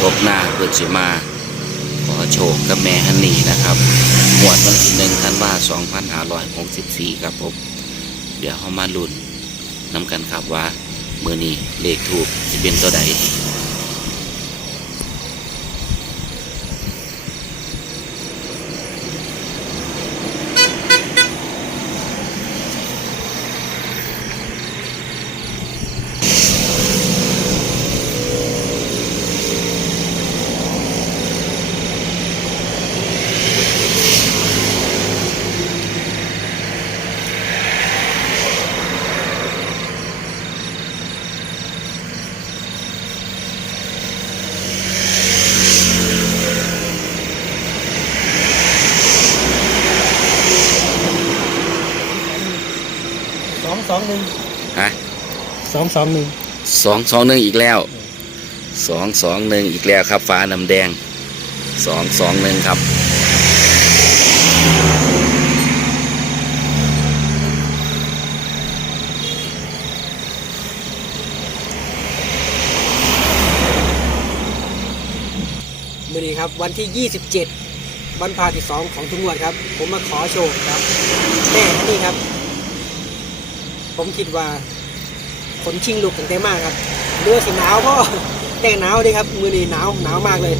ทบหน้าเพื่อสิมา ขอโชคกับแม่ฮันนี่นะครับหมวดวันที่หนึ่งธันวาสองพันห้าร้อยหกสิบสี่ครับผม เดี๋ยวเขามาลุ้นนำกันครับว่า มือนี้เลขถูกจะเป็นตัวใด สองสองหนึ่งฮะสองสองหนึ่งสองสองหนึ่งอีกแล้วสองสองหนึ่งอีกแล้วครับฟ้าน้ำแดงสองสองหนึ่งครับมือนี้ครับวันที่ 27 วันพาที่สองของทุกงวดครับ ผมมาขอโชว์ครับแม่นี่ครับ ผมคิดว่าขนชิงลุกตั้งแต่มากครับเรือสหนาวก็แต่หนาวดีครับ มือนี้หนาวหนาวมากเลย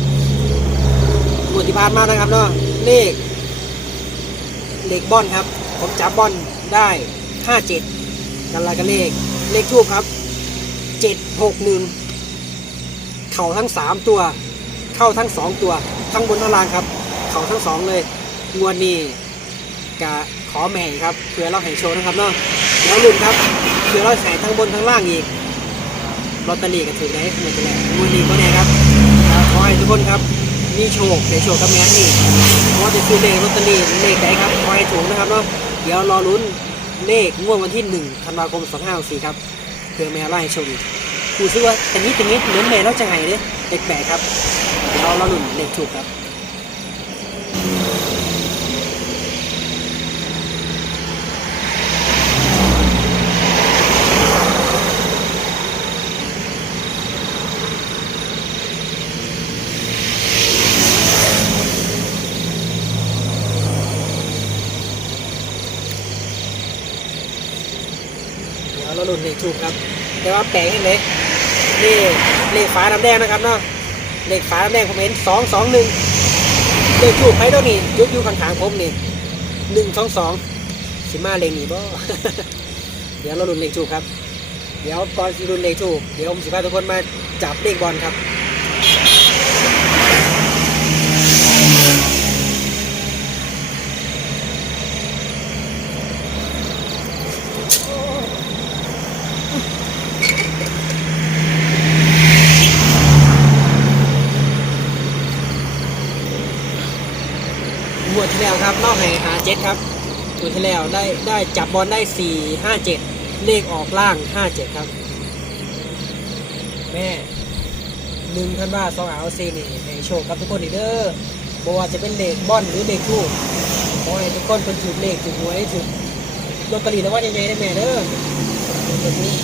งวดที่ผ่านมากนะครับเนาะเลขเลขบอลครับ ผมจับบอลได้57กันละกันเลขเลขทูบครับ761เข่าทั้ง3ตัว เข้าทั้ง2ตัวทั้งบนทั้งล่างครับ เข่าทั้ง2เลยงวดนี้กะขอแม่ครับเผื่อเราให้โชว์นะครับเนาะ เดี๋ยวลุ้นครับเผื่อเราแข่ทั้งบนทั้งล่างอีกลอตเตอรี่ก็ถือได้เหมือนกันแหละงวดนี้ก็แน่ครับขอให้ทุกคนครับมีโชคในโชคกับแม่นี่เพราะว่าจะซื้อเลขลอตเตอรี่เลขไหนครับขอให้ถูกนะครับเนาะเดี๋ยวรอลุ้นเลขงวดวันที่1ธันวาคม2564ครับเผื่อแม่ไล่โชคดีกูซื้อว่าแต่นี้แต่นี้เหมือนแม่เราจะไงเนี่ยแปลกครับเราเราหนุนเลขถูกครับ ราหนุนเลขถูกครับ แต่ว่าแปลกเห็นไหมนี่เลขฝาน้ำแดงนะครับเนาะเลขฝาน้ำแดงผมเห็นสองสองหนึ่งเลขถูกไพ่ตัวนี้ยุดอยู่ข้างๆผมนี่หนึ่งสองสองสิมาเลขนี้บ่เดี๋ยวเราลุนเลขถูกครับ เดี๋ยวก่อนสิลุ้นเลขถูกเดี๋ยวผมสิพาทุกคนมาจับเลขบอลครับ แล้วครับเล่าให้หาเจ็ดครับงวที่แล้วได้ได้จับบอลได้สี่ห้าเจ็ดเลขออกล่างห้าเจ็ดครับ แม่หนึ่งพันบาสองเอาซีนี่ให้โชคกับทุกคนอีเด้อบอว่าจะเป็นเลขบอลหรือเลขทูกขอให้ทุกคนเป็นถูกเลขถูกหวยถูกลอตเตอรี่รางวัลใหญ่ๆได้แม่เด้อแบบนี้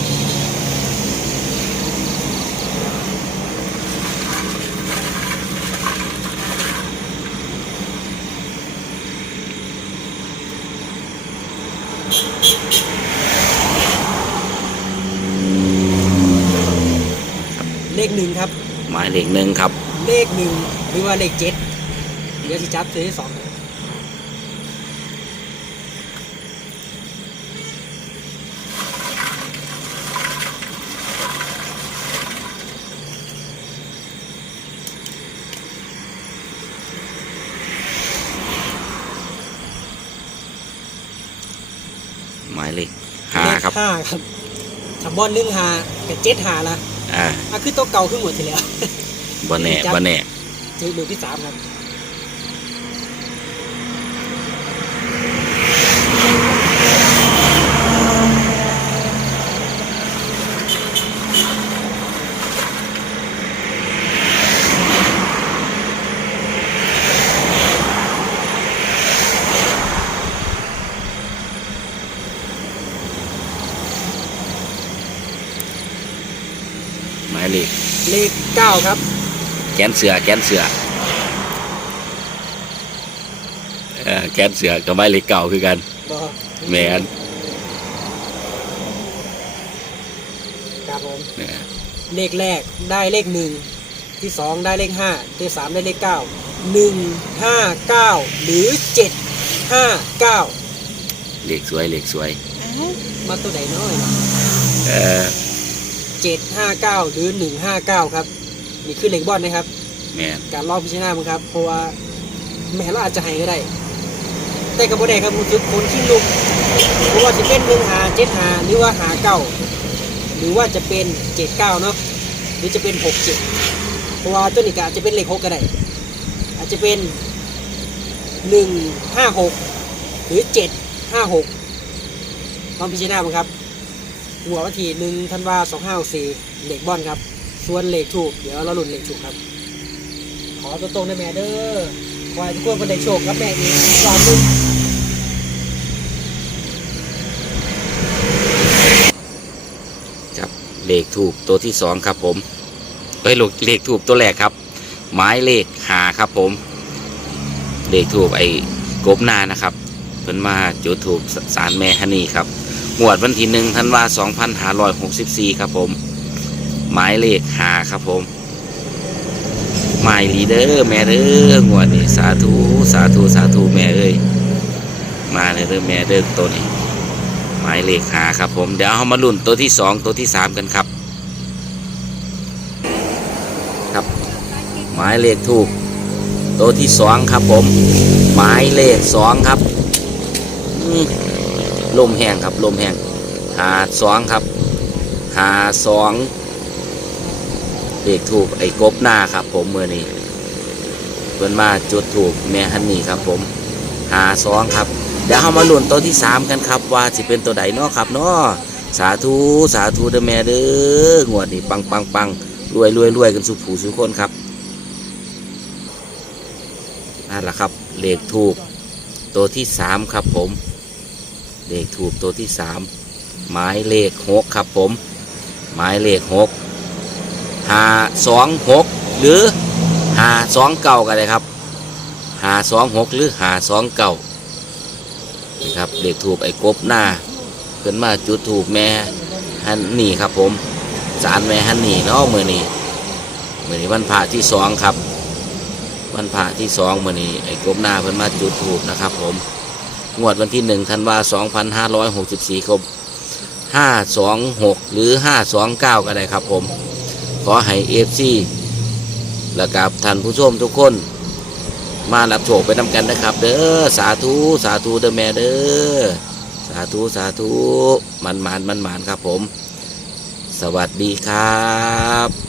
เลขหนึ่งครับ หมายเลขหนึ่งครับ เลขหนึ่งหรือว่าเลขเจ็ดเดี๋ยวจะจับตัวที่สองครับ หมายเลขห้าครับเลขห้าครับสามบอลหนึ่งหากับเจ็ดหาละอ่าอะคือตัวเก่าขึ้นหมดทีแล้วบ่แน่บ่แน่นี่ลูกที่สามครับ เลขเลขเก้าครับ แขนเสือแขนเสือแขนเสือกับไม้เลขเก้าคือกันแมนเเลขแรกได้เลขหนึ่งที่สองได้เลขห้าที่สามได้เลขเก้าหนึ่งห้าเก้าหรือเจ็ดห้าเก้าเลขสวยเลขสวยมาตัวไหนน้อยเออ 759 หรือ 159 ครับมีขึ้นเลขบอลนะครับ แมนการรอบพิชนามันครับ เพราะว่าแม่เราอาจจะหายก็ได้ แต่กับโบได้ครับคุณจุดคนที่ลุกเพราะว่าจะเป็นมึงหาเจ็ดหาหรือว่าหาเก้าหรือว่าจะเป็น79เนาะหรือจะเป็น67เพราะว่าตัวนี้ก็อาจจะเป็นเลขหกก็ได้ อาจจะเป็น156หรือ756ดห้ลองพิจารณาบ้างครับ หัววันที่หนึ่งธันวาสองห้าสี่เหล็กบอลครับ ส่วนเหล็กถูก เดี๋ยวเราหลุนเหล็กถูกครับ ขอตัวตรงในแม่เด้อขอให้ทุกคนเป็นได้โชคกับแม่อีกสองหนึ่งครับเหล็กถูกตัวที่สองครับผมเอ้ยลูกเหล็กถูกตัวแรกครับไม้เลขหาครับผมเหล็กถูกไอ้กบนานะครับเพิ่นมาจุดถูกสารแม่ฮันนี่ครับ งวดวันที่หนึ่งธันวาสองพันห้าร้อยหกสิบสี่ครับผม หมายเลขหาครับผมหมายลีเดอร์แม่เด้องวดนี้สาธุสาธุสาธุแม่เอ้ยมาเลยเด้อแม่เด้อตัวนี้ หมายเลขหาครับผมเดี๋ยวเอามาลุ้นตัวที่สองตัวที่สามกันครับ ครับ หมายเลขถูกตัวที่สองครับผม หมายเลขสองครับอืม ลมแห้งครับลมแห้งหาสองครับหาสองเลขถูกไอ้กบหน้าครับ ผมเมื่อนี้เพื่อนมาจุดถูกแม่ฮันนี่ครับ ผมหาสองครับเดี๋ยวเรามาลุ้นตัวที่สามกันครับ ว่าสิเป็นตัวใดเนาะครับเนาะสาธุสาธุเด้อแม่เด้องวดนี้ปังปังปังรวยรวยรวยกันสุขผูสุขคนครับนั่นแหละครับเลขถูกตัวที่สามครับผม เลขถูกตัวที่สามหมายเลขหกครับผม หมายเลขหกหาสองหกหรือหาสองเก้ากันเลยครับหาสองหกหรือหาสองเก้านะครับเด็กถูกไอ้กบหน้าเพิ่นมาจุดถูกแม่ฮันนี่ครับผมสารแม่ฮันนี่เนาะมือนี้มือนี้วันพระที่สองครับ วันพระที่สองมือนี้ไอ้กบหน้าเพิ่นมาจุดถูกนะครับผม งวดวันที่หนึ่งธันวาสองพันห้าร้อยหกสิบสี่ครบห้าสองหกหรือห้าสองเก้าก็ได้ครับผม ขอให้เอฟซีและกับท่านผู้ชมทุกคน มารับโชคไปนำกันนะครับ เด้อสาธุสาธุเด้อแม่เด้อสาธุสาธุมันมันมันมันครับผม สวัสดีครับ